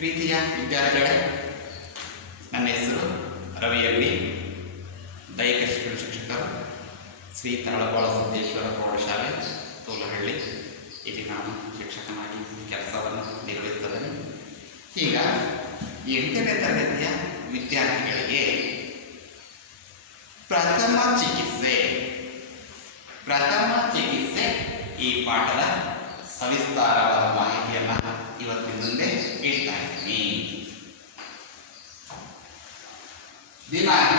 ಪ್ರೀತಿಯ ವಿದ್ಯಾರ್ಥಿಗಳೇ, ನನ್ನ ಹೆಸರು ರವಿಯಲ್ಲಿ, ದೈಹಿಕ ಶಿಕ್ಷಕರು, ಶ್ರೀ ತರಳಬಾಳ ಸಿದ್ದೇಶ್ವರ ಪ್ರೌಢಶಾಲೆ ತೋಲಹಳ್ಳಿ. ಇಲ್ಲಿ ನಾನು ಶಿಕ್ಷಕನಾಗಿ ಕೆಲಸವನ್ನು ನಿರ್ವಹಿಸುತ್ತೇನೆ. ಈಗ 8ನೇ ತರಗತಿಯ ವಿದ್ಯಾರ್ಥಿಗಳಿಗೆ ಪ್ರಥಮ ಚಿಕಿತ್ಸೆ ಈ ಪಾಠದ ಸವಿಸ್ತಾರವಾದ ಮಾಹಿತಿಯನ್ನು ಇವತ್ತಿನ ಮುಂದೆ ಹೇಳ್ತಾ ಇದ್ದೀನಿ. ದಿನಾಂಕ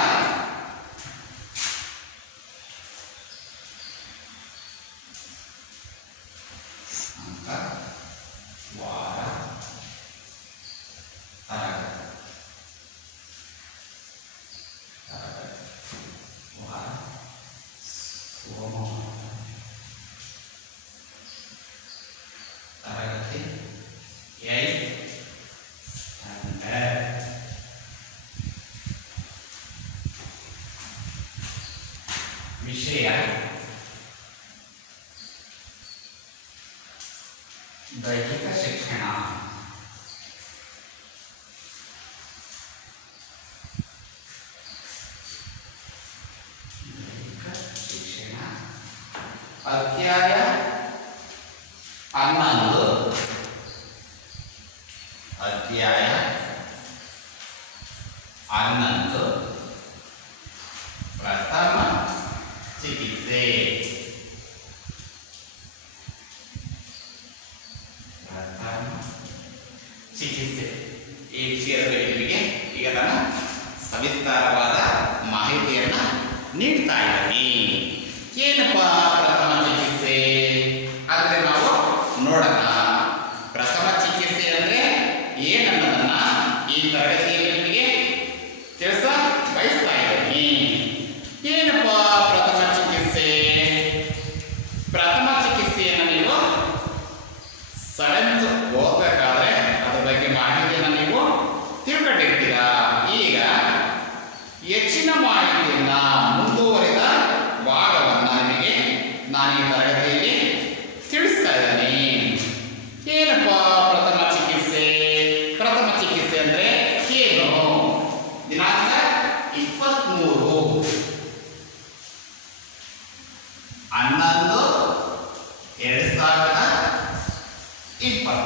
ವಾರ ತರಗತಿ 8 ಸ್ಟ್ಯಾಂಡರ್ಡ್. ವಿಷಯ ದೈಹಿಕ ಶಿಕ್ಷಣ. ಅಧ್ಯಾಯ 11. ಅಧ್ಯಾಯ 11 ಪ್ರಥಮ ಚಿಕಿತ್ಸೆ. ಈ ವಿಷಯದ ಬಗ್ಗೆ ನಿಮಗೆ ಈಗ ನಾನು ಸವಿಸ್ತಾರವಾದ ಮಾಹಿತಿಯನ್ನು ನೀಡ್ತಾ ಇದ್ದೀನಿ. ಏನಪ್ಪ ಪ್ರಥಮ ಚಿಕಿತ್ಸೆ ಅಂದರೆ ನಾವು ನೋಡೋಣ. ಪ್ರಥಮ ಚಿಕಿತ್ಸೆ ಅಂದರೆ ಏನನ್ನೋದನ್ನ ಈ ತರಗತಿಯಲ್ಲಿ ನಿಮಗೆ ತಿಳಿಸ ಬಯಸ್ತಾ ಇದ್ದೀನಿ. ಏನಪ್ಪ ಪ್ರಥಮ ಚಿಕಿತ್ಸೆ? ಪ್ರಥಮ ಚಿಕಿತ್ಸೆಯನ್ನು ನೀವು 7th ಓದಬೇಕಾದ್ರೆ ಅದರ ಬಗ್ಗೆ ಮಾಹಿತಿಯನ್ನು ನೀವು ತಿಳ್ಕೊಂಡಿರ್ತೀರಾ. ಈಗ ಹೆಚ್ಚಿನ ಮಾಹಿತಿಯನ್ನ ಮುಂದುವರಿದ ಭಾಗವನ್ನು ನಿಮಗೆ ನಾನು ಈ ತರಗತಿಯಲ್ಲಿ ತಿಳಿಸ್ತಾ ಇದ್ದೀನಿ. ಏನಪ್ಪ ಪ್ರಥಮ ಚಿಕಿತ್ಸೆ? ಪ್ರಥಮ ಚಿಕಿತ್ಸೆ ಅಂದರೆ ಏನು? ದಿನಾಂಕ 23/11/2020.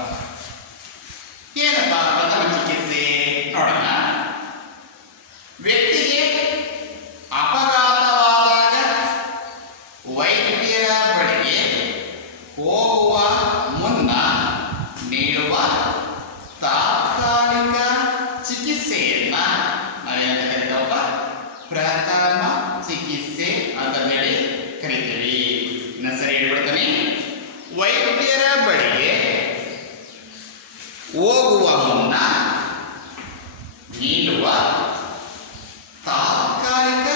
ಏನಪ್ಪ ಪ್ರಥಮ ಚಿಕಿತ್ಸೆ ನೋಡೋಣ. ವ್ಯಕ್ತಿಗೆ ಅಪಘಾತವಾದಾಗ ವೈದ್ಯರ ಬಳಿಗೆ ಹೋಗುವ ಮುನ್ನ ನೀಡುವ ತಾತ್ಕಾಲಿಕ ಚಿಕಿತ್ಸೆಯನ್ನ ನಾವೇನಂತ ಕರಿತಾವಪ್ಪ? ಪ್ರಥಮ ಚಿಕಿತ್ಸೆ ಅಂತ ಹೇಳಿ ಕರಿತೀವಿ. ಇನ್ನೊಂದ್ಸರಿ ಹೇಳ್ಬಿಡ್ತೀನಿ. ವೈದ್ಯರ ಬಳಿಗೆ ಹೋಗುವ ಮುನ್ನ ನೀಡುವ ತಾತ್ಕಾಲಿಕ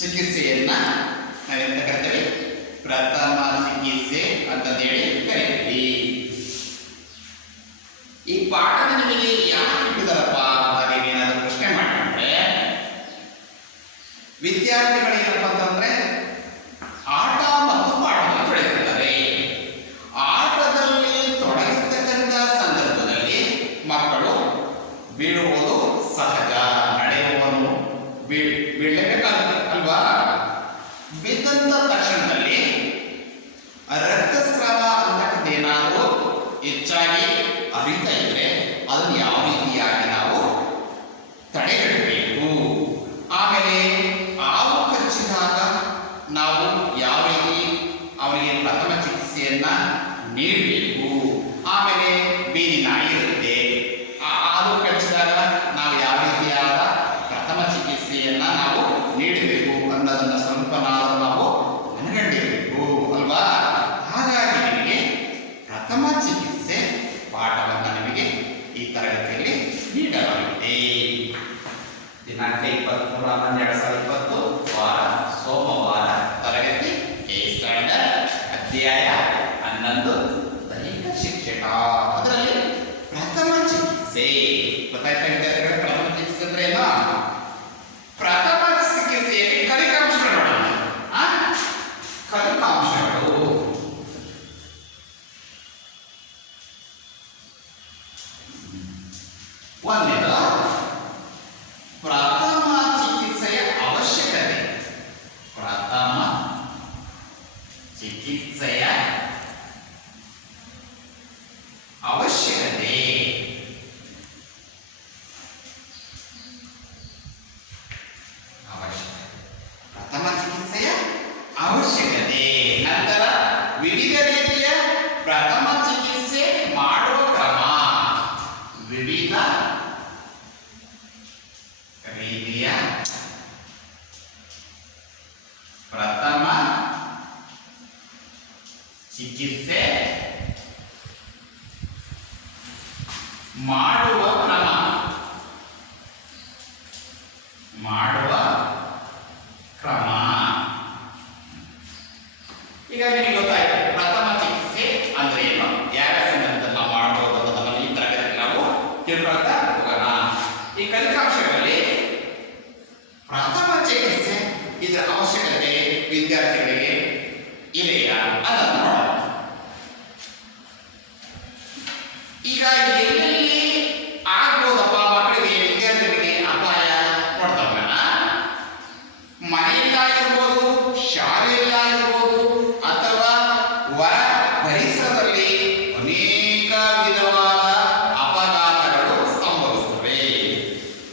ಚಿಕಿತ್ಸೆಯನ್ನ ನಾವೆಂತ ಕರಿತೀವಿ? ಪ್ರಥಮ ಚಿಕಿತ್ಸೆ ಅಂತ ಹೇಳಿ ಕರಿತೀವಿ. ಈ ಪಾಠದ ನಿಮಗೆ ಯಾಕೆ ಇಟ್ಟಿದಾರಪ್ಪ ಅಂತ ನೀವೇನಾದರೂ ಪ್ರಶ್ನೆ ಮಾಡಿಕೊಂಡ್ರೆ, ವಿದ್ಯಾರ್ಥಿಗಳೇನಪ್ಪ ಅಂತಂದ್ರೆ ಆಟ ಮತ್ತು ಪಾಠದಲ್ಲಿ ತೊಡಗಿರ್ತಾರೆ. ಆಟದಲ್ಲಿ ತೊಡಗಿರ್ತಕ್ಕಂಥ ಸಂದರ್ಭದಲ್ಲಿ ಮಕ್ಕಳು ಬೀಳುವುದು ಸಹಜ. ನಡೆಯುವನು ಬೀಳಲೇಬೇಕಾಗುತ್ತೆ ಅಲ್ವಾ? ಬಿದ್ದಂತ ತಕ್ಷಣದಲ್ಲಿ ರಕ್ತಸ್ರಾವ ಅಂತಕ್ಕಂಥದ್ದೇನಾದರೂ ಹೆಚ್ಚಾಗಿ ಹರಿತಾ ಇದ್ರೆ ಅದನ್ನು ಯಾವ ರೀತಿಯಾಗಿ ನಾವು ತಡೆಗಟ್ಟಬೇಕು. ಆಮೇಲೆ ಹಾವು ಕಚ್ಚಿದಾಗ ನಾವು ಯಾವ ರೀತಿ ಅವರಿಗೆ ಪ್ರಥಮ ಚಿಕಿತ್ಸೆಯನ್ನ ನೀಡಬೇಕು. ಆಮೇಲೆ ಬೀದಿ ನಾಯಿ ಇರುತ್ತೆ, ಹಾವು ಕಚ್ಚಿದಾಗ ನಾವು ಯಾವ ರೀತಿಯಾದ ಪ್ರಥಮ ಚಿಕಿತ್ಸೆಯನ್ನ ನಾವು ನೀಡಬೇಕು ಅನ್ನೋದನ್ನ ಸ್ವಲ್ಪ ನಾವು ಮನಗಂಡಿರಬೇಕು ಅಲ್ವಾ? ಹಾಗಾಗಿ ನಿಮಗೆ ಪ್ರಥಮ ಚಿಕಿತ್ಸೆ ಪಾಠವನ್ನು ನಿಮಗೆ ಈ ತರಗತಿಯಲ್ಲಿ ನೀಡಲಾಗಿದೆ. ದಿನಾಂಕ 23/11/2020 ವಾರ ಸೋಮವಾರ, ತರಗತಿ 8 ಸ್ಟ್ಯಾಂಡರ್ಡ್, ಅಧ್ಯಾಯ 11 ದೈಹಿಕ ಶಿಕ್ಷಣ. ಅದರಲ್ಲಿ ಪ್ರಥಮ ಚಿಕಿತ್ಸೆ. ಗೊತ್ತಾಯ್ತಾ ವಿದ್ಯಾರ್ಥಿಗಳೇ? ಪ್ರಥಮ ಚಿಕಿತ್ಸೆ ಅಂದ್ರೆ ಏನು? ಪ್ರಥಮ ಚಿಕಿತ್ಸೆಯಲ್ಲಿ ಕಲಿಕಾಂಶಗಳು ನೋಡೋಣ. ಕಲಿಕಾಂಶಗಳು ಪ್ರಥಮ ಚಿಕಿತ್ಸೆಯ ಅವಶ್ಯಕತೆ. ನಂತರ ವಿವಿಧ ರೀತಿಯ ಪ್ರಥಮ ಚಿಕಿತ್ಸೆ ಮಾಡುವ ಕ್ರಮ. ವಿವಿಧ ರೀತಿಯ ಪ್ರಥಮ ಚಿಕಿತ್ಸೆ ಮಾಡುವ ಕ್ರಮ. ಈಗ ನಿಮಗೆ ಗೊತ್ತಾಯ್ತು ಪ್ರಥಮ ಚಿಕಿತ್ಸೆ ಅಂದ್ರೆ ಏನು, ಯಾವ ಸಂದರ್ಭದಲ್ಲಿ ನಾವು ಮಾಡಬಹುದು ಅನ್ನೋದನ್ನು ಈ ತರಗತಿಯಲ್ಲಿ ನಾವು ತಿಳ್ಕೊಳ್ತಾ ಹೋಗೋಣ. ಈ ಕಲಿಕಾಂಶಗಳಲ್ಲಿ ಪ್ರಥಮ ಚಿಕಿತ್ಸೆ ಇದರ ಅವಶ್ಯಕತೆ ವಿದ್ಯಾರ್ಥಿಗಳಿಗೆ ಇದೆಯಾ ಅನ್ನೋದನ್ನು ನೋಡೋಣ. ಈಗ ಎಲ್ಲೆಲ್ಲಿ ಆಗ್ಬೋದಪ್ಪ ಮಕ್ಕಳಿಗೆ ವಿದ್ಯಾರ್ಥಿಗಳಿಗೆ ಅಪಾಯ ನೋಡ್ತಾ ಹೋಗೋಣ. ಮನೆಯಲ್ಲಾಗಿರ್ಬೋದು, ಶಾಲೆಯಲ್ಲಾಗಿರ್ಬೋದು, ಅಥವಾ ಹೊರ ಪರಿಸರದಲ್ಲಿ ಅನೇಕ ವಿಧವಾದ ಅಪಘಾತಗಳು ಸಂಭವಿಸುತ್ತವೆ.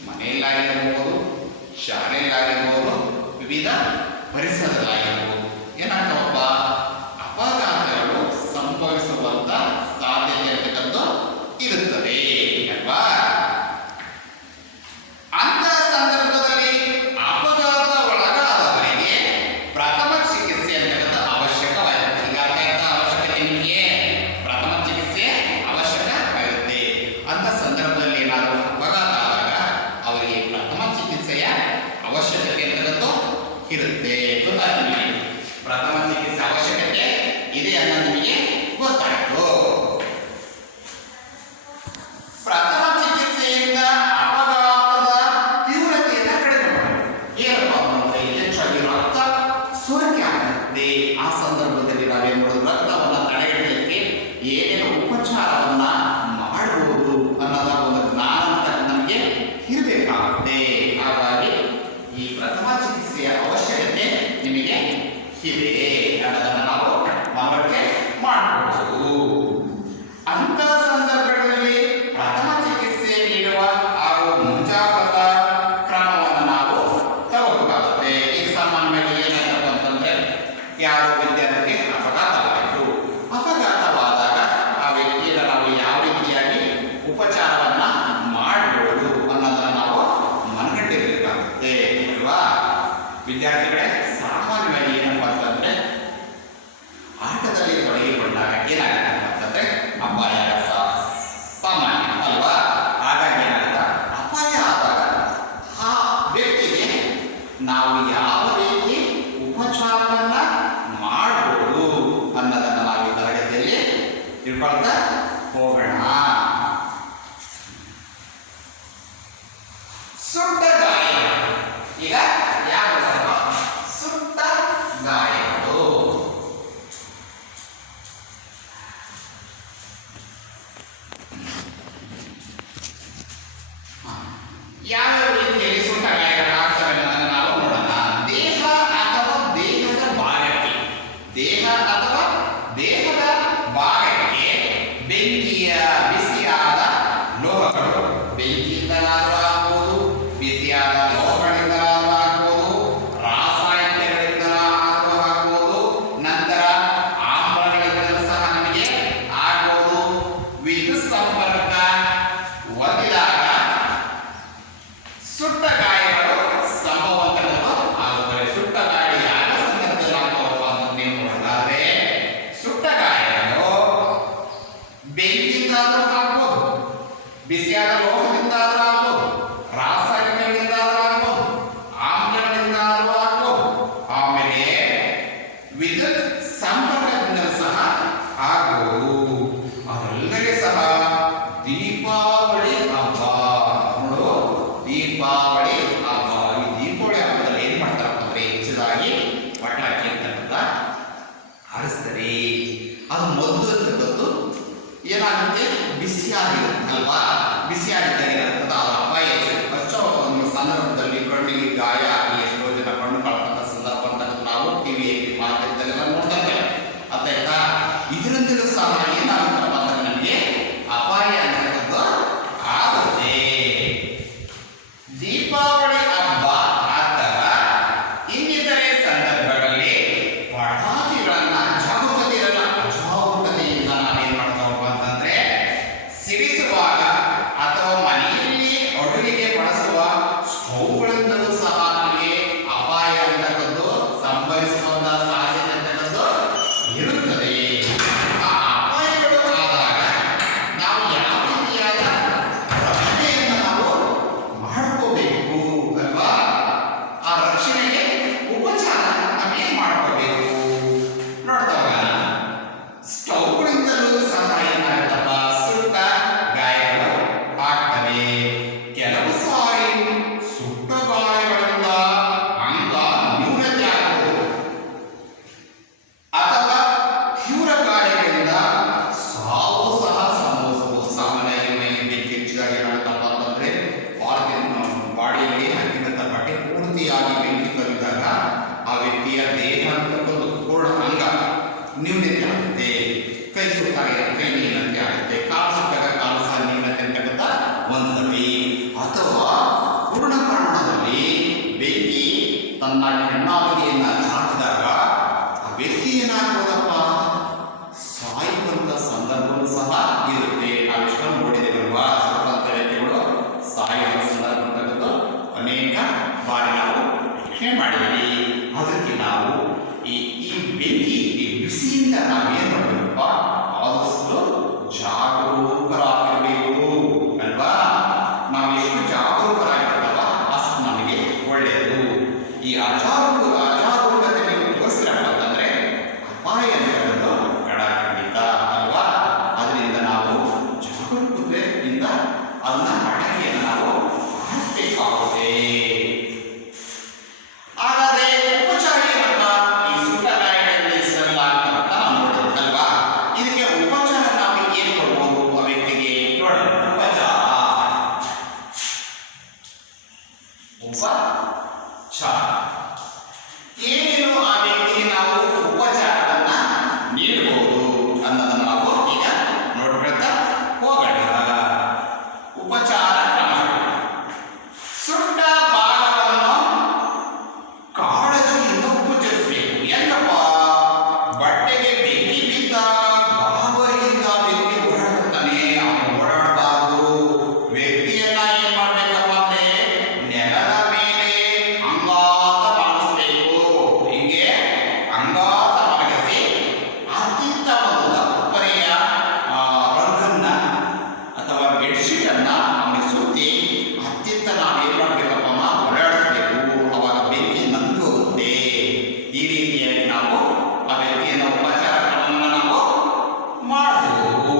ಮನೆಯಲ್ಲಾಗಿರ್ಬೋದು, ಶಾಲೆಯಲ್ಲಾಗಿರ್ಬೋದು, ವಿವಿಧ ಪರಿಸರದಲ್ಲಾಗಿರ್ಬೋದು ಏನಾಗ್ತಾವಪ್ಪ ಅಪಘಾತಗಳು ಸಂಭವಿಸುವಂತ ಸಾಧ್ಯತೆ ಇರತಕ್ಕಂಥ ಇರುತ್ತದೆ ಅಲ್ವಾ. ಅಂತ ಸಂದರ್ಭದಲ್ಲಿ ಅಪಘಾತ ಒಳಗಾದವರಿಗೆ ಪ್ರಥಮ ಚಿಕಿತ್ಸೆ ಅಂತಕ್ಕಂಥ ಅವಶ್ಯಕವಾಗುತ್ತೆ. ಈಗ ಅವಶ್ಯಕತೆ ನಿಮಗೆ ಪ್ರಥಮ ಚಿಕಿತ್ಸೆ ಅವಶ್ಯಕವಾಗುತ್ತೆ. ಅಂತ ಸಂದರ್ಭದಲ್ಲಿ ಏನಾದರೂ ಅಪಘಾತ ಆದಾಗ ಅವರಿಗೆ ಪ್ರಥಮ ಚಿಕಿತ್ಸೆಯ ಅವಶ್ಯಕತೆ ಅಂತಕ್ಕಂಥ ಇರುತ್ತೆ. ಗೊತ್ತಾಗ್ತದೆ ಪ್ರಥಮ ಚಿಕಿತ್ಸೆ ಅವಶ್ಯಕತೆ ಇದೆ ಅನ್ನೋದು ನಿಮಗೆ ಗೊತ್ತಾಯ್ತು. ಪ್ರಥಮ ಚಿಕಿತ್ಸೆಯಿಂದ ಅಪಘಾತದ ತೀವ್ರತೆಯನ್ನು ಕಡಿಮೆ ಮಾಡಿ ಏನಪ್ಪ ಅಂದ್ರೆ ಹೆಚ್ಚಾಗಿ ರಕ್ತ ಸೋರಿಕೆ ಆಗುತ್ತೆ. ಆ ಸಂದರ್ಭದಲ್ಲಿ ನಾವೇನು ಮಾಡೋದು, ರಕ್ತವನ್ನು ತಡೆಗಟ್ಟಲಿಕ್ಕೆ ಏನೇನು ಉಪಚಾರವನ್ನ ಮಾಡಬಹುದು ಅನ್ನೋದ ಒಂದು ಜ್ಞಾನ ನಮಗೆ ಇರಬೇಕಾಗುತ್ತೆ. ಹಾಗಾಗಿ ಈ ಪ್ರಥಮ ಚಿಕಿತ್ಸೆಯ ಅವಶ್ಯಕತೆ ನಿಮಗೆ ಇದೆ ಅನ್ನೋದನ್ನು ನಾವು ಮನವರಿಕೆ ಮಾಡಬಹುದು. ಅಂತ ಸಂದರ್ಭಗಳಲ್ಲಿ ಪ್ರಥಮ ಚಿಕಿತ್ಸೆ ನೀಡುವ ಹಾಗೂ ಮುಂಜಾಗ್ರತಾ ಕ್ರಮವನ್ನು ನಾವು ತಗೋಬೇಕಾಗುತ್ತೆ. ಈಗ ಸಾಮಾನ್ಯವಾಗಿ ಏನಾಗಬೇಕು ಅಂತಂದ್ರೆ ಯಾರೋ ವಿದ್ಯಾರ್ಥಿಗೆ ಅಪಘಾತವಾಯಿತು. ಅಪಘಾತವಾದಾಗ ಆ ವ್ಯಕ್ತಿಯನ್ನು ನಾವು ಯಾವ ರೀತಿಯಾಗಿ ಉಪಚಾರವನ್ನ ಮಾಡಬಹುದು ಅನ್ನೋದನ್ನ ನಾವು ಮನಗಂಡಿರಬೇಕಾಗುತ್ತೆ ಅಲ್ವಾ. ವಿದ್ಯಾರ್ಥಿಗಳೇ ಸಾಮಾನ್ಯವಾಗಿ ಏನಪ್ಪಾ ಅಂತಂದ್ರೆ ಆಟದಲ್ಲಿ ತೊಡಗಿಕೊಂಡಾಗ ಏನಾಗುತ್ತೆ ಅಂತಂದ್ರೆ ಅಪಾಯ ಸಾಮಾನ್ಯ ಅಲ್ವಾ. ಹಾಗಾಗಿ ಏನಾಗುತ್ತೆ ಅಪಾಯ ಆದಾಗ ಆ ವ್ಯಕ್ತಿಗೆ ನಾವು ಯಾವ ರೀತಿ ಉಪಚಾರವನ್ನ ಮಾಡಬಹುದು ಅನ್ನೋದನ್ನ ನಾವು ಈ ತರಗತಿಯಲ್ಲಿ ತಿಳ್ಕೊಳ್ತಾ ಹೋಗೋಣ. ಸುಟ್ಟ ಗಾಯಗಳು. ಈಗ ಯಾವ ಸುಟ್ಟ ಗಾಯಗಳು ಯಾವ ರೀತಿಯಲ್ಲಿ ಸುಟ್ಟ ಗಾಯಗಳಾಗ್ತವೆ ಅನ್ನೋದನ್ನು ನಾವು ನೋಡೋಣ. ದೇಹ ಅಥವಾ ದೇಹದ ಭಾಗಕ್ಕೆ ಬಿಸಿಯಾದ ಲೋಹಗಳು, ಬೆಂಕಿಯಿಂದಲಾದರೂ ಆಗ್ಬೋದು, ಬಿಸಿಯಾದ ಲೋಹಗಳಿಂದಲಾದರೂ ಆಗ್ಬೋದು, ರಾಸಾಯನಿಕಗಳಿಂದಲಾದರೂ ಆಗ್ಬೋದು, ನಂತರ ಆಮ್ಲಗಳಿಂದಲೂ ಸಹ ನಮಗೆ ಆಗ್ಬೋದು. ವಿದ್ಯುತ್ ಸಂಪರ್ಕ ಹೊಂದಿದಾಗ ಸುಟ್ಟ ಗಾಯಗಳು ಸಂಭವ ಆಗುತ್ತವೆ. ಸುಟ್ಟ ಗಾಳಿ ಯಾವ ಸಂದರ್ಭದಲ್ಲಿ ಆಗ್ತಾವಪ್ಪ ಅಂತ ನೀವು ನೋಡೋದಾದ್ರೆ ಸುಟ್ಟ ಗಾಯಗಳು ಬೆಂಕಿಯಿಂದಾದರೂ ಆಗ್ಬೋದು, ಬಿಸಿಯಾದ ಲೋಹದಿಂದಾದರೂ ಆಗ್ಬೋದು, ರಾಸಾಯನಿಕಗಳಿಂದಾದರೂ ಆಗ್ಬೋದು, ಆಮ್ಲಗಳಿಂದಾದರೂ ಆಗ್ಬೋದು, ಆಮೇಲೆ ವಿದ್ಯುತ್ ಸಂಪರ್ಕದಿಂದ ಸಹ ಆಗ್ಬೋದು. ಅದಲ್ಲದೆ ಸಹ ದೀಪಾವಳಿ ಹಬ್ಬ ನೋಡು, ದೀಪಾವಳಿ ಹಬ್ಬ. ಈ ದೀಪಾವಳಿ ಹಬ್ಬದಲ್ಲಿ ಏನ್ ಮಾಡ್ತಾರಪ್ಪ ಅಂದ್ರೆ ಹೆಚ್ಚಿದಾಗಿ ಪಟಾಕಿ ಅಂತ ಹಾರಿಸ್ತಾರೆ. ಅದು ಮೊದಲು ಅಂತಕ್ಕಂಥದ್ದು ಏನಾಗುತ್ತೆ ಬಿಸಿಯಾಗಿರುತ್ತೆ ಅಲ್ವಾ. ಬಿಸಿಯಾಗಿದ್ದ ತನ್ನ ಹೆಣ್ಣಾಗಿಗೆಯನ್ನು ಚಾಚಿದಾಗ ಆ ವ್ಯಕ್ತಿ ಏನಾಗ್ಬೋದಪ್ಪ, ಸಾಯುವಂಥ ಸಂದರ್ಭವೂ ಸಹ ಇರುತ್ತೆ. ನಾವೆಷ್ಟೊಂದು ನೋಡಿದ್ದೇವಲ್ವಾ, ಸ್ವತಂತ್ರ ವ್ಯಕ್ತಿಗಳು ಸಾಯುವ ಸಂದರ್ಭ ಅನೇಕ ಬಾರಿ ನಾವು ವೀಕ್ಷಣೆ ಮಾಡಿದ್ದೀವಿ. ಅದಕ್ಕೆ ನಾವು ಈ ಬೆಂಕಿ, ಈ ಬಿಸಿಯಿಂದ ನಾವೇನು ಮಾಡಬೇಕಪ್ಪ, ಆದಷ್ಟು ಜಾಗರೂಕರಾಗಿರಬೇಕು ಅಲ್ವಾ. ನಾವು ಎಷ್ಟು ಜಾಗರೂಕರಾಗಿರ್ತಾವ ಅಷ್ಟು ನಮಗೆ ಒಳ್ಳೆಯದು. ಈ ಅಜಾಗರೂಕತೆ ನೀವು ತೋರಿಸಿರಪ್ಪ ಅಂತಂದ್ರೆ ಅಪಾಯ ಅನ್ನೋದು ಖಂಡಿತ ಅಲ್ವಾ. ಅದರಿಂದ ನಾವು ಜಾಗರೂಕತೆಯಿಂದ ಅದನ್ನ ಅಡಕೆಯನ್ನು ನಾವು ಹಾಕಬೇಕಾಗುತ್ತೆ. ಹಾಗಾದ್ರೆ ಉಪಚಾರ ಏನಪ್ಪ, ಈ ಸುಟ್ಟ ಗಾಯಗಳಲ್ಲಿ ಸರಳ ಅಂತ ನಾವು ನೋಡಿದ್ವಲ್ವಾ. ಇದಕ್ಕೆ ಉಪಚಾರ ನಾವು ಏನು ಕೊಡ್ಬೋದು ಆ ವ್ಯಕ್ತಿಗೆ ನೋಡೋಣ. ಉಪಚಾರ ಏನೇನು ಆ ವ್ಯಕ್ತಿಗೆ ನಾವು ಉಪಚಾರವನ್ನ ನೀಡಬಹುದು ಅನ್ನೋದನ್ನು ನಾವು ಈಗ ನೋಡ್ಕೊಳ್ತಾ ಹೋಗೋಣ. ಉಪಚಾರ ಕ್ರಮಗಳು. ಸುಟ್ಟ ಭಾಗವನ್ನು ಕಾಳಜಿಯಿಂದ ಉಪಚರಿಸಬೇಕು. ಎಲ್ಲಪ್ಪ, ಬಟ್ಟೆಗೆ ಬೆಂಕಿ ಬಿದ್ದಾಗ ಗಾಬರಿಯಿಂದ ವ್ಯಕ್ತಿ ಓಡಾಡ್ತಾನೆ, ಅವನು ಓಡಾಡಬಾರ್ದು. ವ್ಯಕ್ತಿಯನ್ನ ಏನ್ ಮಾಡ್ಬೇಕಪ್ಪ ಅಂದ್ರೆ ನೆಲದ ಮೇಲೆ ಅಂಗಾತ ಮಾಡಿಸ್ಬೇಕು. ಹೀಗೆ ಅಂಗಾತ ಮಾಡಿಸಿ ಅತ್ಯಂತ ಒಂದು ದಪ್ಪನೆಯ ರಗ್ಗನ್ನ ಅಥವಾ ಬೆಡ್ಶೀಟ್ ಅನ್ನ ಅವನಿಗೆ ಸುತ್ತಿ ಅತ್ಯಂತ ನಾವು ಏನ್ ಮಾಡ್ಬೇಕಪ್ಪ, ಓಡಾಡಿಸ್ಬೇಕು. ಅವಾಗ ಬೆಂಕಿ ನಂದು ಹೋಗುತ್ತೆ. ಈ ರೀತಿಯಾಗಿ ನಾವು ಆ ವ್ಯಕ್ತಿಯನ್ನು ಉಪಚಾರ ಕ್ರಮವನ್ನು ನಾವು ಮಾಡಬಹುದು.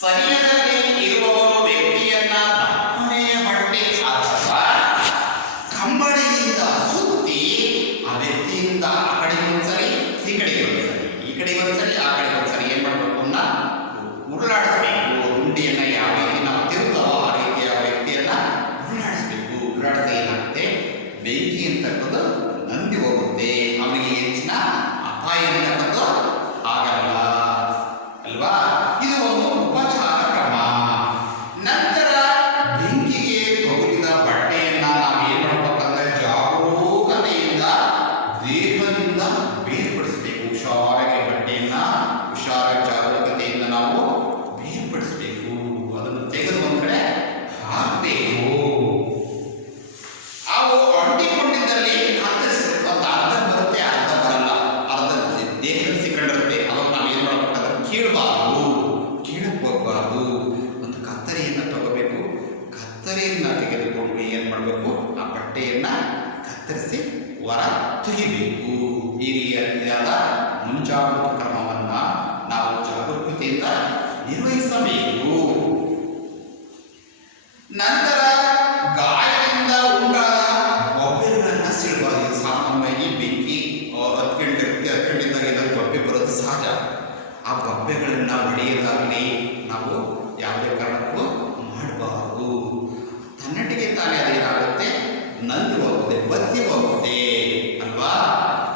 ಸರಿಯದಲ್ಲಿ ಇರುವವರು ವ್ಯಕ್ತಿಯನ್ನ ದಪ್ಪನೆಯ ಬಟ್ಟೆ ಅಥವಾ ಕಂಬಳಿಯಿಂದ ಸುತ್ತಿ ಆ ವ್ಯಕ್ತಿಯಿಂದ ಆ ಕಡೆಗೆ ಒಂದ್ಸರಿ, ಈ ಕಡೆಗೆ ಒಂದ್ಸರಿ, ಈ ಕಡೆಗೆ ಒಂದ್ಸರಿ, ಆ ಕಡೆಗೆ ಒಂದ್ಸರಿ ಏನ್ ಮಾಡಬೇಕು ಅನ್ನ ಉರುಳಾಡಿಸ್ಬೇಕು. ಗುಂಡಿಯನ್ನ ಯಾವ ರೀತಿ ನಾವು ತಿರುತ್ತಾವೋ ಆ ರೀತಿಯ ವ್ಯಕ್ತಿಯನ್ನ ಉರುಳಾಡಿಸ್ಬೇಕು. ಉರುಳಾಡಿಸಿ ಏನಾಗುತ್ತೆ, ಬೆಂಕಿ ಅಂತಕ್ಕದ್ದು ನಂದಿ ಹೋಗುತ್ತೆ. ಅವನಿಗೆ ಹೆಚ್ಚಿನ ಅಪಾಯ ಅಂತಕ್ಕದ್ದು ಆಗಲ್ಲ ಅಲ್ವಾ. ಇದು ಒಂದು ಉಪಚಾರ ಕ್ರಮ. ನಂತರ ಬೆಂಕಿಗೆ ತಗುಲಿದ ಬಟ್ಟೆಯನ್ನ ನಾವು ಏನ್ ಮಾಡ್ಬೇಕಂದ್ರೆ ಜಾಗರೂಕತೆಯಿಂದ ದೇಹದಿಂದ ಬೇರ್ಪಡಿಸಬೇಕು. ಹುಷಾರಾಗಿ ಬಟ್ಟೆಯನ್ನ ಜಾಗರೂಕತೆಯಿಂದ ನಾವು ಬೇರ್ಪಡಿಸಬೇಕು. ಅದನ್ನು ತೆಗೆದು ಒಂದ್ ಕಡೆ ಹಾಕಬೇಕು. ಅವು ಅಂಟಿಕೊಂಡಿದ್ದಲ್ಲಿ ಕತ್ತರಿಸಬೇಕು. ಅಂತ ಅರ್ಧ ಬರುತ್ತೆ, ಅರ್ಧ ಬರಲ್ಲ, ಅರ್ಧ ದೇಹದಲ್ಲಿ ಸಿಕ್ಕೊಂಡಿರುತ್ತೆ. ಅವಾಗ ನಾವು ಏನ್ ಮಾಡ್ಬೇಕಂದ್ರೆ ಕೀಳಬಾರ್ದು, ಕೀಳಕ್ಕೆ ಹೋಗ್ಬಾರ್ದು. ಒಂದು ಕತ್ತರಿಯನ್ನು ತಗೋಬೇಕು. ಕತ್ತರಿಯನ್ನ ತೆಗೆದುಕೊಂಡು ಏನ್ ಮಾಡಬೇಕು, ಆ ಬಟ್ಟೆಯನ್ನ ಕತ್ತರಿಸಿ ಹೊರ ತೆಗಿಬೇಕು. ಈ ರೀತಿಯಾದ ಮುಂಜಾಗ್ರತಾ ಕ್ರಮವನ್ನ ನಾವು ಜಾಗರೂಕತೆಯಿಂದ ನಿರ್ವಹಿಸಬೇಕು. ನಂತರ ಗಾಯದಿಂದ ಉಂಟಾದ ಗೊಬ್ಬೆಗಳನ್ನು ಸಿಡಬಾರದು. ಸಾಮಾನ್ಯವಾಗಿ ಬೆಂಕಿ ಹತ್ಕೊಂಡಿದ್ದಾಗ ಏನಾದ್ರು ಗೊಬ್ಬೆ ಬರೋದು ಸಹಜ. ಆ ಗೊಬ್ಬೆಗಳನ್ನ ಹೊಡೆಯೋದಾಗಲಿ ನಾವು ಯಾವುದೇ ಕಾರಣಕ್ಕೂ ಮಾಡಬಾರದು. ತನ್ನಟಿಗೆ ತಾನೇ ಅದೇನಾಗುತ್ತೆ, ನಂದಿ ಹೋಗುತ್ತೆ, ಬತ್ತಿ ಹೋಗುತ್ತೆ ಅಲ್ವಾ.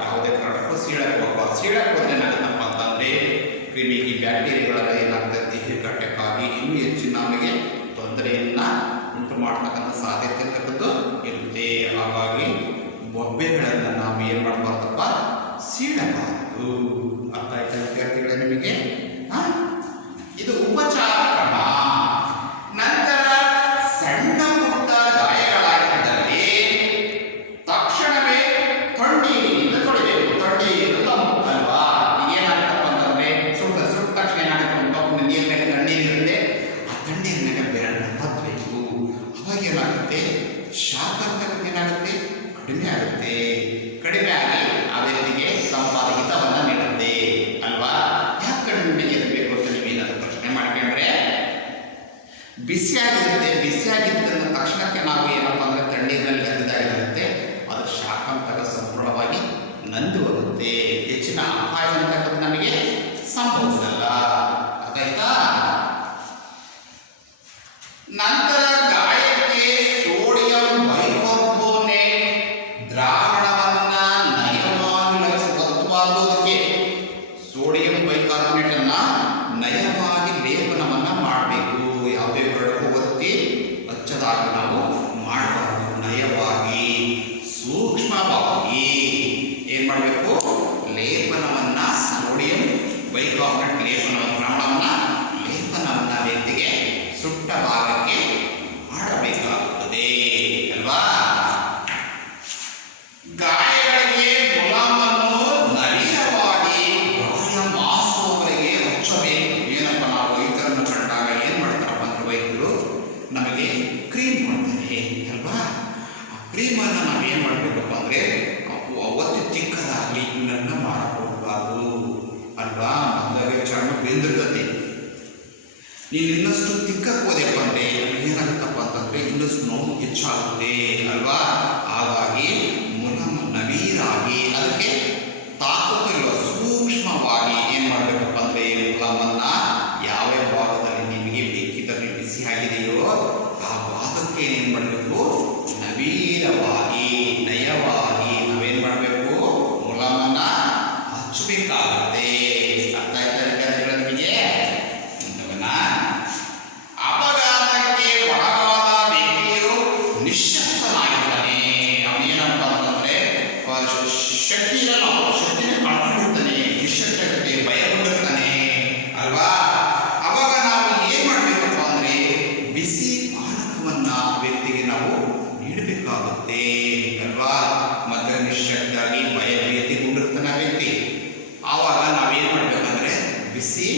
ಯಾವುದೇ ಕಾರಣಕ್ಕೂ ಸೀಳಕ್ಕೆ ಹೋಗ್ಬಾರ್ದು. ಸೀಳಕ್ಕೆ ಹೋದ್ರೆ ಏನಾಗುತ್ತಪ್ಪ ಅಂತಂದ್ರೆ ಕ್ರಿಮಿಗೆ ಬ್ಯಾಕ್ಟೀರಿಯಾಗಳೆಲ್ಲ ಏನಾಗ್ತದೆ, ದೇಹಕ್ಕೆ ಅಟ್ಯಾಕಾಗಿ ಇನ್ನೂ ಹೆಚ್ಚಿನ ನಮಗೆ ತೊಂದರೆಯನ್ನ ಉಂಟು ಮಾಡ್ತಕ್ಕಂಥ ಸಾಧ್ಯತೆ ಇರ್ತಕ್ಕಂಥದ್ದು ಇರುತ್ತೆ. ಹಾಗಾಗಿ ಬೊಬ್ಬೆಗಳನ್ನು ನಾವು ಏನು ಮಾಡಬಾರ್ದಪ್ಪ, ಸೀಳಬಾರದು. ಅರ್ಥ ಆಯ್ತಾ ವಿದ್ಯಾರ್ಥಿಗಳೇ ನಿಮಗೆ? ಇದು ಉಪಚಾರ ಕ್ರಮ. ನಂತರ ಸಣ್ಣ ಪುಟ್ಟ ಗಾಯಗಳಾಗಿದ್ದಲ್ಲಿ ತಕ್ಷಣವೇ ತಣ್ಣೀರಿನಿಂದ ತೊಳಿಬೇಕು. ತಣ್ಣೀರು ತಂಪಲ್ವಾ. ಏನಾಗುತ್ತಪ್ಪ ಅಂತಂದ್ರೆ ಸುಟ್ಟ ತಕ್ಷಣ ಏನಾಗುತ್ತೆ, ಕಪ್ಪು ನೀರಿನಾಗ ತಣ್ಣೀರಿರುತ್ತೆ. ಆ ತಣ್ಣೀರಿನಾಗ ಬೆರಳನ್ನು ಬತ್ತಬೇಕು. ಅವಾಗ ಏನಾಗುತ್ತೆ, ಶಾಖ ಅಂತಕ್ಕಂಥ ಏನಾಗುತ್ತೆ, ಕಡಿಮೆ ಆಗುತ್ತೆ. ಕಡಿಮೆ ಆಗಿ ಆ ವ್ಯಕ್ತಿಗೆ ತಂಪಾದ ಹಿತವನ್ನ ನೀಡುತ್ತೆ ಅಲ್ವಾ. ಯಾಕೆ ಕಡಿಮೆ ಇರಬೇಕು ಅಂತ ನೀವೇನಾದ್ರು ಪ್ರಶ್ನೆ ಮಾಡ್ಕೊಂಡ್ರೆ, ಬಿಸಿಯಾಗಿರುತ್ತೆ. ಬಿಸಿಯಾಗಿದ್ದ ತಕ್ಷಣಕ್ಕೆ ನಾವು ಏನಪ್ಪ ಅಂದ್ರೆ ತಣ್ಣೀರಿನಲ್ಲಿ ಹರಿದಾಗಿರುತ್ತೆ, ಅದು ಶಾಖ ಅಂತಕ್ಕ ಸಂಪೂರ್ಣವಾಗಿ ನಂದು ಹೋಗುತ್ತೆ. ಹೆಚ್ಚಿನ ಅಪಾಯ ಅಂತಕ್ಕಂಥ ನಮಗೆ ಸಂಭವಿಸಲ್ಲ. ಅದಾಯ್ತಾ? ನಂತರ ಗಾಯಕ್ಕೆ ಸೋಡಿಯಂ ಬೈಕಾರ್ಬೋನೇಟ್ ದ್ರಾವಣವನ್ನ ನಯವಾಗಿ ಲಭಿಸಬಾರದು. ಅದಕ್ಕೆ ಸೋಡಿಯಂ ಬೈಕಾರ್ಬೋನೇಟ್ ಅನ್ನ ನಯವಾಗಿ ಲೇಪನವನ್ನ ಮಾಡಬೇಕು. ಯಾವುದೇ ಹೊರಡಕ್ಕೂ ಒತ್ತಿ ಹಚ್ಚದಾಗಿ ನಾವು ಮಾಡಬಾರದು. ನಯವಾಗಿ ನೀನು ಇನ್ನಷ್ಟು ತಿಕ್ಕಕ್ಕೆ ಹೋದೆಪ್ಪ ಅಂದರೆ ಏನಾಗುತ್ತಪ್ಪ ಅಂತಂದರೆ ಇನ್ನಷ್ಟು ನೋವು ಹೆಚ್ಚಾಗುತ್ತೆ ಅಲ್ವಾ. ಹಾಗಾಗಿ ನವೀರಾಗಿ ಅದಕ್ಕೆ ತಾಕತ್ತಿರುವ ಸೂಕ್ಷ್ಮವಾಗಿ ಏನು ಮಾಡಬೇಕಪ್ಪ ಅಂದರೆ ಮುಲಾಮನ್ನ ಯಾವ್ಯಾವ ಭಾಗದಲ್ಲಿ ನಿಮಗೆ ಬೇಕಿದ್ದಲ್ಲಿ ಬಿಸಿ ಆಗಿದೆಯೋ ಆ ಭಾಗಕ್ಕೆ ಏನು ಮಾಡಬೇಕು, ನವೀನವಾಗಿ ನಯವಾಗಿ ನಾವೇನು ಮಾಡಬೇಕು, ಮುಲಾಮನ್ನ ಹಚ್ಚಬೇಕಾಗುತ್ತೆ. ಅರ್ಥ ಆಯ್ತಾ ವಿದ್ಯಾರ್ಥಿಗಳ ನಿಮಗೆ? ಅಪಘಾತಕ್ಕೆ ಒಳಗಾದ ವ್ಯಕ್ತಿಯು ನಿಶ್ಶಕ್ತನಾಗಿರ್ತಾನೆ. ಅವನೇನಪ್ಪ ಅಂತಂದ್ರೆ ಶಕ್ತಿ ಇರಲ್ಲ, ಶಕ್ತಿನೇ ಕಳ್ಕೊಂಡಿರ್ತಾನೆ, ನಿಶ್ಶಕ್ತತೆ ಭಯಗೊಂಡಿರ್ತಾನೆ ಅಲ್ವಾ. ಅವಾಗ ನಾವು ಏನ್ ಮಾಡ್ಬೇಕಪ್ಪ ಅಂದ್ರೆ ಬಿಸಿ ಪಾನಕವನ್ನ ವ್ಯಕ್ತಿಗೆ ನಾವು ನೀಡಬೇಕಾಗುತ್ತೆ ಅಲ್ವಾ. ಮತ್ತೆ ನಿಶ್ಶಕ್ತಾಗಿ ಭಯಭೀತಿಗೊಂಡಿರ್ತಾನೆ ವ್ಯಕ್ತಿ. ಆವಾಗ ನಾವೇನ್ ಮಾಡ್ಬೇಕಂದ್ರೆ ಬಿಸಿ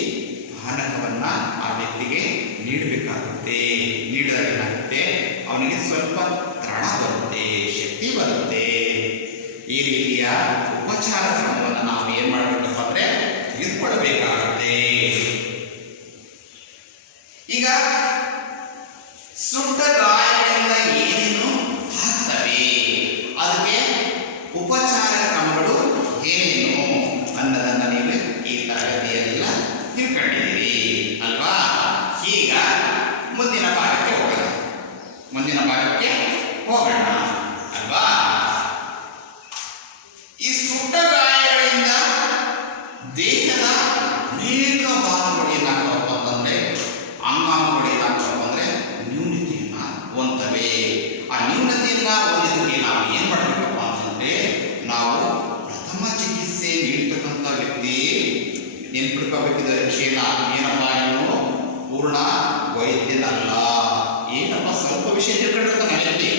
ಪಾನಕವನ್ನ ಆ ವ್ಯಕ್ತಿಗೆ ನೀಡಬೇಕಾಗುತ್ತೆ. ನೀಡಿದಾಗ ಏನಾಗುತ್ತೆ, ಅವನಿಗೆ ಸ್ವಲ್ಪ ತ್ರಾಣ ಬರುತ್ತೆ, ಶಕ್ತಿ ಬರುತ್ತೆ. ಈ ರೀತಿಯ ಉಪಚಾರ ಕ್ರಮವನ್ನು ನಾವು ಏನು ಮಾಡಬೇಕಪ್ಪ ಅಂದರೆ ತೆಗೆದುಕೊಳ್ಳಬೇಕಾಗುತ್ತೆ. ಈಗ ಸುಟ್ಟ ಗಾಯಗಳಿಂದ ಏನೇನು ಆಗ್ತವೆ, ಅದಕ್ಕೆ ಉಪಚಾರ ಕ್ರಮಗಳು ಏನೇನು ಅನ್ನೋದನ್ನು ನೀವು ಈ ತರಗತಿಯಲ್ಲ ತಿಳ್ಕೊಂಡಿದ್ದೀರಿ ಅಲ್ವಾ. ಈಗ ಮುಂದಿನ ಭಾಗಕ್ಕೆ ಹೋಗೋಣ ಅಲ್ವಾ. ಈ ಸುಟ್ಟ ಗಾಯಗಳಿಂದ ದೇಹದ ಅನೇಕ ಭಾಗಗಳು ಏನಾಗ್ತವಪ್ಪ ಅಂತಂದ್ರೆ, ಅಂಗಾಂಗಗಳು ಏನಾಗ್ತವಪ್ಪ ಅಂದ್ರೆ ನ್ಯೂನತೆಯನ್ನ ಹೊಂದವೆ. ಆ ನ್ಯೂನತೆಯನ್ನ ಹೊಂದಿದ್ದಕ್ಕೆ ನಾವು ಏನ್ ಮಾಡ್ಬೇಕಪ್ಪ ಅಂತಂದ್ರೆ, ನಾವು ಪ್ರಥಮ ಚಿಕಿತ್ಸೆ ನೀಡ್ತಕ್ಕಂಥ ವ್ಯಕ್ತಿ ನೆನ್ಪಿಡ್ಕೋಬೇಕಿದ್ದ ವಿಷಯನ ಏನಪ್ಪ, ಇನ್ನು ಪೂರ್ಣ ವೈದ್ಯನಲ್ಲ. ಏನಪ್ಪ ಸ್ವಲ್ಪ ವಿಷಯ ತಿಳ್ಕೊಂಡಿರ್ತಾನೆ ವ್ಯಕ್ತಿ,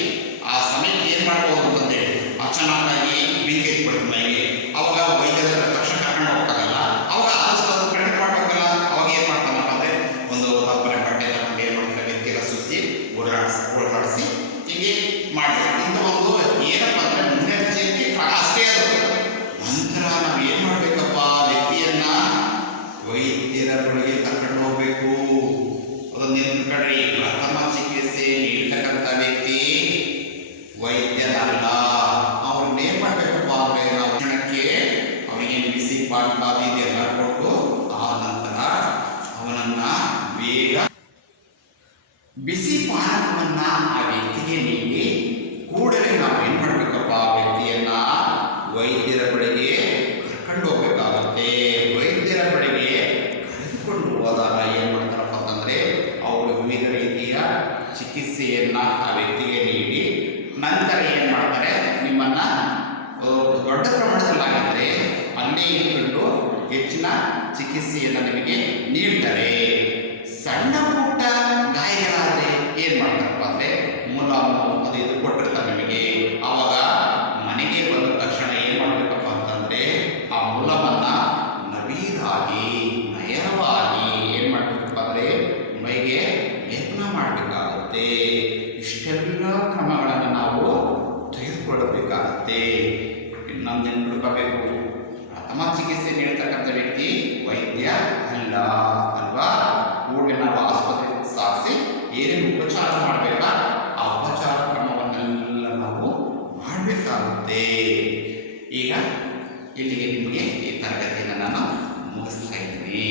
ಆ ಸಮಯಕ್ಕೆ ಏನ್ ಮಾಡ್ಬೋದು ಅಂತಂದ್ರೆ ಅಚಾನಕ್ಕಾಗಿ ಬೆಂಕಿ ಎತ್ಬಿಡ್ತಾನೆ. ಅವಾಗ ವೈದ್ಯರ ತಕ್ಷಣ ಕರ್ಕೊಂಡು ಹೋಗ್ತಾರಲ್ಲ, ಅವಾಗ ಆದಷ್ಟು ಅದು ಕಡಿಮೆ ಮಾಡ್ಬೇಕಲ್ಲ. ಅವಾಗ ಏನ್ ಮಾಡ್ತಾನಪ್ಪ ಅಂದ್ರೆ ಒಂದು ದಪ್ಪನೆ ಬಟ್ಟೆ ತಗೊಂಡು ಏನ್ ಮಾಡ್ತಾರೆ, ವ್ಯಕ್ತಿಗಳ ಸುತ್ತಿ ಓಡಾಡಿಸಿ ಹೀಗೆ ಮಾಡ್ತಾರೆ. ಇಂಥ ಒಂದು ಏನಪ್ಪ ಅಂದ್ರೆ ಮುನ್ನೆಚ್ಚರಿಕೆ ಕ್ರಮ ಅಷ್ಟೇ ಅದು. ನಂತರ ನಾವು ಏನ್ ಮಾಡ್ಬೇಕಪ್ಪ, ವ್ಯಕ್ತಿಯನ್ನ ವೈದ್ಯರ ಬಳಿಗೆ ಕರ್ಕೊಂಡು ಹೋಗ್ಬೇಕು. ಅದೊಂದು ನೆನ್ಪಿಟ್ಕೊಳ್ರಿ, ಪ್ರಥಮ ಚಿಕಿತ್ಸೆ ನೀಡ್ತಕ್ಕಂಥ ವ್ಯಕ್ತಿ ವೈದ್ಯನಲ್ಲ. ಅವ್ರನ್ನ ಏನ್ ಮಾಡ್ಬೇಕಪ್ಪ ಅಂದ್ರೆ ನಾವು ಕ್ಷಣಕ್ಕೆ ಅವನಿಗೆ ಬಿಸಿ ಪಾನಕ ಇದೆಲ್ಲ ಕೊಟ್ಟು ಆ ನಂತರ ಅವನನ್ನ ಬೇಗ ಬಿಸಿ ಪಾನಕವನ್ನ ಆ ವ್ಯಕ್ತಿಗೆ ನೀಡಿ ಕೂಡಲೇ ನಾವು ಏನ್ ಮಾಡ್ಬೇಕಪ್ಪ, ವ್ಯಕ್ತಿಯನ್ನ ವೈದ್ಯರ ಬಳಿಗೆ ಕರ್ಕೊಂಡು ಹೋಗ್ಬೇಕಾಗುತ್ತೆ. ವೈದ್ಯರ ಬಳಿಗೆ ಕರೆದುಕೊಂಡು ಹೋದಾಗ ಏನ್ ಮಾಡ್ತಾರಪ್ಪ ಅಂತಂದ್ರೆ ಅವರು ವಿವಿಧ ರೀತಿಯ ಚಿಕಿತ್ಸೆಯನ್ನ ಆ ವ್ಯಕ್ತಿಗೆ ನೀಡಿ ನಂತರ ಏನ್ ಮಾಡ್ತಾರೆ, ನಿಮ್ಮನ್ನ ದೊಡ್ಡ ಪ್ರಮಾಣದಲ್ಲಾಗಿದ್ರೆ ಅಲ್ಲೇ ಇಟ್ಕೊಂಡು ಹೆಚ್ಚಿನ ಚಿಕಿತ್ಸೆಯನ್ನು ನಿಮಗೆ ನೀಡ್ತಾರೆ. ಸಣ್ಣ ಪುಟ್ಟ ಗಾಯಗಳಾದ್ರೆ ಏನ್ ಮಾಡ್ತಾರಪ್ಪ ಅಂದ್ರೆ ಮುಲಾಮು ಅದು ಇದು ಕೊಟ್ಟಿರ್ತಾರೆ ನಿಮಗೆ. ಆವಾಗ ಮನೆಗೆ ಬಂದ ತಕ್ಷಣ ಏನ್ ಮಾಡ್ಬೇಕಪ್ಪ ಅಂತಂದ್ರೆ ಆ ಮುಲಾಮನ್ನ ನವೀರಾಗಿ ನಯವಾಗಿ ಏನ್ ಮಾಡ್ಬೇಕಪ್ಪ ಅಂದ್ರೆ ಮೈಗೆ ಯತ್ನ ಮಾಡಬೇಕಾಗುತ್ತೆ. ಇಷ್ಟೆಲ್ಲ ಕ್ರಮಗಳನ್ನು ನಾವು ತೆಗೆದುಕೊಳ್ಳಬೇಕಾಗುತ್ತೆ. ನಮ್ದು ನೆನ್ಪಿಡ್ಕೋಬೇಕು, ಪ್ರಥಮ ಚಿಕಿತ್ಸೆ ನೀಡ್ತಕ್ಕಂಥ ವ್ಯಕ್ತಿ ವೈದ್ಯ ಅಲ್ಲ ಅಲ್ವಾ. ಕೂಡಲೇ ನಾವು ಆಸ್ಪತ್ರೆಗೆ ಸಾಗಿಸಿ ಏನೇನು ಉಪಚಾರ ಮಾಡಬೇಕಾ ಆ ಉಪಚಾರ ಕ್ರಮವನ್ನೆಲ್ಲ ನಾವು ಮಾಡಬೇಕಾಗುತ್ತೆ. ಈಗ ಇಲ್ಲಿಗೆ ನಿಮಗೆ ಈ ತರಗತಿಯನ್ನು ನಾನು ಮುಗಿಸ್ತಾ ಇದ್ದೀನಿ.